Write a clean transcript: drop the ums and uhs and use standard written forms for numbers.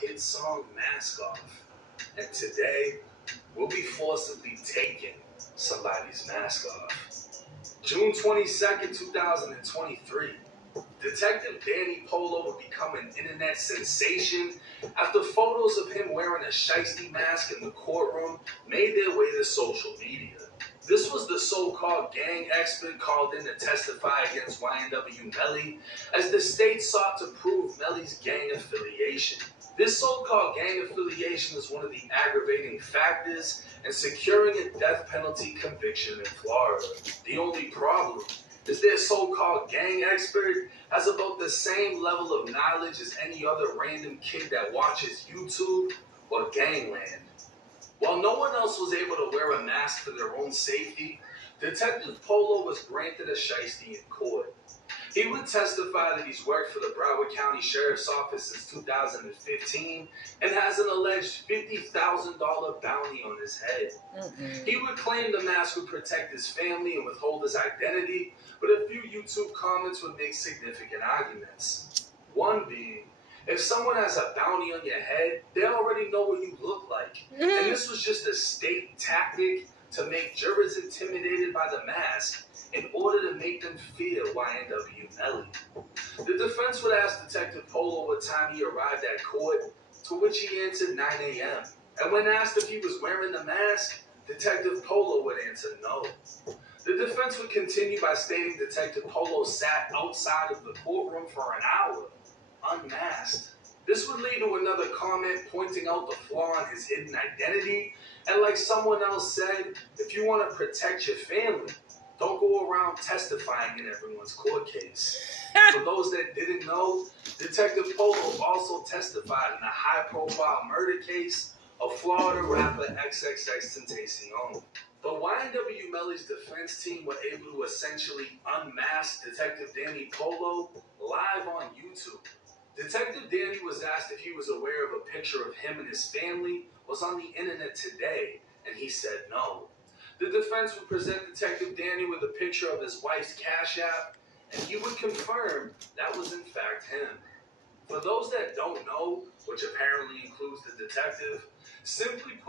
hit song Mask Off. And today, we'll be forcibly taking somebody's mask off. June 22nd, 2023. Detective Danny Polo would become an internet sensation after photos of him wearing a shiesty mask in the courtroom made their way to social media. This was the so-called gang expert called in to testify against YNW Melly as the state sought to prove Melly's gang affiliation. This so-called gang affiliation is one of the aggravating factors in securing a death penalty conviction in Florida. The only problem is their so-called gang expert has about the same level of knowledge as any other random kid that watches YouTube or Gangland. While no one else was able to wear a mask for their own safety, Detective Polo was granted a shiesty in court. He would testify that he's worked for the Broward County Sheriff's Office since 2015 and has an alleged $50,000 bounty on his head. He would claim the mask would protect his family and withhold his identity, but a few YouTube comments would make significant arguments. One being, if someone has a bounty on your head, they already know what you look like. And this was just a state tactic to make jurors intimidated by the mask in order to make them fear YNW Melly. The defense would ask Detective Polo what time he arrived at court, to which he answered 9 a.m. And when asked if he was wearing the mask, Detective Polo would answer no. The defense would continue by stating Detective Polo sat outside of the courtroom for an hour, unmasked. This would lead to another comment pointing out the flaw in his hidden identity, and like someone else said, if you want to protect your family, don't go around testifying in everyone's court case. For those that didn't know, Detective Polo also testified in a high-profile murder case of Florida rapper XXXTentacion. But YNW Melly's defense team were able to essentially unmask Detective Danny Polo live on YouTube. Detective Danny was asked if he was aware of a picture of him and his family was on the internet today, and he said no. The defense would present Detective Danny with a picture of his wife's Cash App, and he would confirm that was in fact him. For those that don't know, which apparently includes the detective, simply put,